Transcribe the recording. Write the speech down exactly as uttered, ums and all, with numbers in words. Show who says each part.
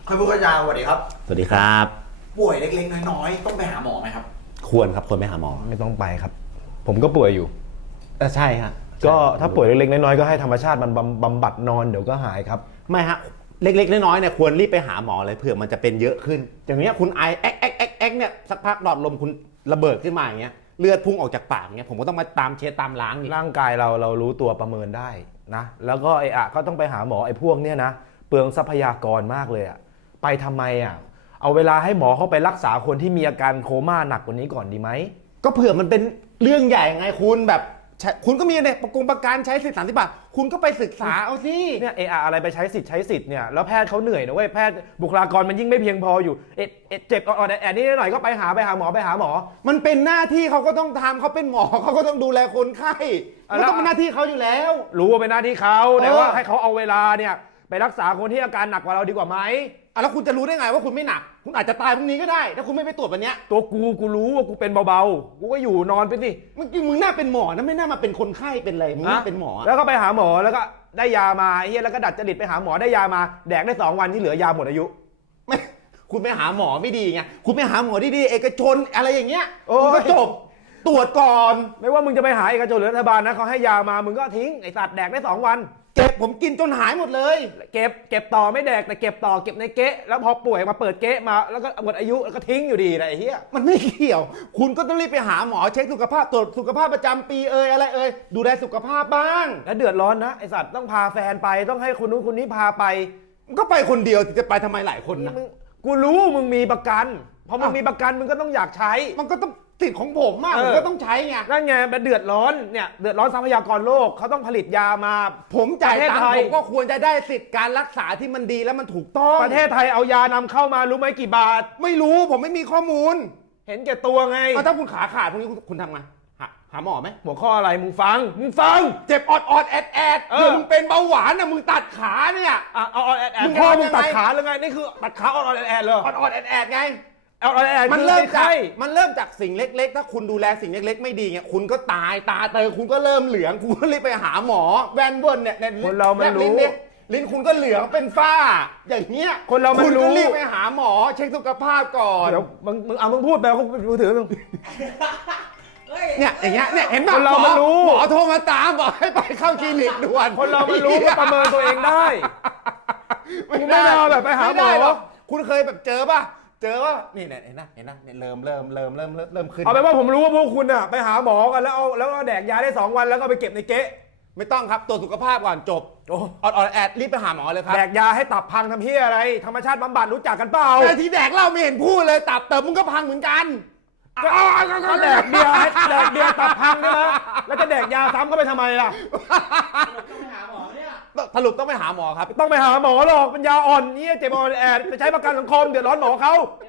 Speaker 1: คุณผู้ชมสวัสดีครับ
Speaker 2: สวัสดีครับ
Speaker 1: ป่วยเล็กๆน้อยๆต้องไปหาหมอไหมครับ
Speaker 2: ควรครับควรไปหาหมอ
Speaker 3: ไม่ต้องไปครับผมก็ป่วยอยู่
Speaker 2: เออใช่ฮะ
Speaker 3: ก็ถ้าป่วยเล็กๆน้อยๆก็ให้ธรรมชาติมันบำบัดนอนเดี๋ยวก็หายครับ
Speaker 2: ไม่ฮะเล็กๆน้อยๆเนี่ยควรรีบไปหาหมอเลยเผื่อมันจะเป็นเยอะขึ้นอย่างเงี้ยคุณไอแอ๊กแอ๊กแอ๊กแอ๊กเนี่ยสักพักหลอดลมคุณระเบิดขึ้นมาอย่างเงี้ยเลือดพุ่งออกจากปากเงี้ยผมก็ต้องมาตามเช็ดตามล้าง
Speaker 3: ร่างกายเราเรารู้ตัวประเมินได้นะแล้วก็ไอ้อะก็ต้องไปหาหมอไอ้พวกเนี้ยนะเปลืองทรัพยากรมากเลยอะไปทำไมอะเอาเวลาให้หมอเข้าไปรักษาคนที่มีอาการโคม่าหนักกว่านี้ก่อนดีไหม
Speaker 2: ก็เผื่อมันเป็นเรื่องใหญ่ไงคุณแบบคุณก็มีเนี่ยประกงประกันใช้สิทธิ์สามสิบบาทคุณก็ไปศึกษาเอาสิ
Speaker 3: เนี่ยเอออะไรไปใช้สิทธิ์ใช้สิทธิ์เนี่ยแล้วแพทย์เขาเหนื่อยนะเว้ยแพทย์บุคลากรมันยิ่งไม่เพียงพออยู่เอเอเจ็บอ่อนๆแอดนี่หน่อยก็ไปหาไปหาหมอไปหาหมอ
Speaker 2: มันเป็นหน้าที่เขาก็ต้องทำเขาเป็นหมอเขาก็ต้องดูแลคนไข้มันต้องเป็นหน้าที่เขาอยู่แล้ว
Speaker 3: รู้ว่าเป็นหน้าที่เขาแต่ว่าให้เขาเอาเวลาเนี่ยไปรักษาคนที่อาการหนักกว่าเราดีกว่าไหม
Speaker 2: อ่ะแล้วคุณจะรู้ได้ไงว่าคุณไม่หนักคุณอาจจะตายพรุ่งนี้ก็ได้ถ้าคุณไม่ไปตรวจวันนี้
Speaker 3: ตัวกูกูรู้ว่ากูเป็นเบาๆกูก็อยู่นอนไปสิ
Speaker 2: เมื่อกี้มึงน่าเป็นหมอนะไม่น่ามาเป็นคนไข้เป็นอะไรมึงน่าเป็นหมอ
Speaker 3: แล้วก็ไปหาหมอแล้วก็ได้ยามาเฮียแล้วก็ดัดจริตไปหาหมอได้ยามาแดกได้สองวันที่เหลือยาหมดอายุ
Speaker 2: ไม่คุณไปหาหมอไม่ดีไงคุณไปหาหมอดีๆเอกชนอะไรอย่างเงี้ยคุณก็จบตรวจก่อน
Speaker 3: ไม่ว่ามึงจะไปหาเอกชนหรือรัฐบาลนะเขาให้ยามามึงก็ทิ้งไอสัตว์แดกได้สองวัน
Speaker 2: เก็บผมกินจนหายหมดเลย
Speaker 3: เก็บเก็บต่อไม่แดกแต่เก็บต่อเก็บในเก๊ะแล้วพอป่วยมาเปิดเก๊ะมาแล้วก็หมดอายุแล้วก็ทิ้งอยู่ดีนะไอ้เหี้ย
Speaker 2: มันไม่เกี่ยวคุณก็ต้องรีบไปหาหมอเช็คสุขภาพตรวจสุขภาพประจำปีเอ่ยอะไรเอ่ยดูแลสุขภาพบ้าง
Speaker 3: แล้วเดือดร้อนนะไอสัตว์ต้องพาแฟนไปต้องให้คนนู้นคนนี้พาไป
Speaker 2: ก็ไปคนเดียวจะไปทำไมหลายคนนะ
Speaker 3: กูรู้มึงมีประกันพอมึงมีประกันมึงก็ต้องอยากใช้
Speaker 2: มันก็ต้องติดของผมมากผมก็ต้องใช้ไง
Speaker 3: นั่นไงมันเดือดร้อนเนี่ยเดือดร้อนทรัพยากรโลกเขาต้องผลิตยามา
Speaker 2: ผมจ่ายตังค์ผมก็ควรจะได้สิทธิ์การรักษาที่มันดีและมันถูกต้อง
Speaker 3: ประเทศไทยเอายานำเข้ามารู้ไหมกี่บาท
Speaker 2: ไม่รู้ผมไม่มีข้อมูล
Speaker 3: เห็นแก่ตัวไง
Speaker 2: ถ้าคุณขาขาดพวกนี้คุณทำไงหาหมอไหม
Speaker 3: หัวข้ออะไรมึงฟังมึงฟัง
Speaker 2: เจ็บออดออดแอดแอดเดี๋ยวมึงเป็นเบาหวานนะมึงตัดขาเนี่ย
Speaker 3: ออดออดแอดแอดมึงพ่อมึงตัดขาหรือไงนี่คือตัดขาออดออดแอดแอดเลย
Speaker 2: ออดออดแอดแอดไง
Speaker 3: เอาอะไร
Speaker 2: มันเริ่มจากมันเริ่มจากสิ่งเล็กๆถ้าคุณดูแลสิ่งเล็กๆไม่ดีเงี้ยคุณก็ตายตาเตยคุณก็เริ่มเหลืองคุณก็รีบไปหาหมอแวนเวิร์นเนี่ย
Speaker 3: คนเรามันรู้
Speaker 2: ลิ้นคุณก็เหลืองเป็นฝ้าอย่างเงี้ย
Speaker 3: คนเรามันรู้
Speaker 2: คุณก็รีบไปหาหมอเช็คสุขภาพก่อน
Speaker 3: เดี๋ยวมึงมึงเอามึงพูดไปเขามือถือมึง
Speaker 2: เนี่ยอย่างเงี้ยเนี่ยเห็นป่ะ
Speaker 3: คนเรามันรู้
Speaker 2: หมอโทรมาตามบอกให้ไปเข้าคลินิกด่วน
Speaker 3: คนเรามันรู้ก็ประเมินตัวเองได้ไม่ได้แบบไปหาหมอ
Speaker 2: คุณเคยแบบเจอป่ะเจอว่านี่เนี่ยเห็นนะเห็นนะเนี่ยเริ่มเริ่มเริ่มเริ่มเริ่มขึ้น
Speaker 3: เอาไปว่าผมรู้ว่าพวกคุณอ่ะไปหาหมอกันแล้วเอาแล้วก็แดกยาได้สองวันแล้วก็ไปเก็บในเก๊ะ
Speaker 2: ไม่ต้องครับตรวจสุขภาพก่อนจบออดออดแอดรีบไปหาหมอเลยครับ
Speaker 3: แดกยาให้ตับพังทำเพี้ยอะไรธรรมชาติบำบัดรู้จักกันเปล่า
Speaker 2: แต่ที่แดกเหล้าไม่เห็นพูดเลยตับเติมมึงก็พังเหมือนกัน
Speaker 3: ก็แดกเบียร์ให้แดกเบียร์ตับพังใช่ไหมแล้วจะแดกยาซ้ำก็ไปทำไมล่ะ
Speaker 2: ต้องไปหาหมอเนี่ยสรุปต้องไปหาหมอครับ
Speaker 3: ต้องไปหาหมอหรอกเป็นยาอ่อนนี่เจ็บอ่อนแอดไปใช้ประกันสังคมเดือดร้อนหมอเขา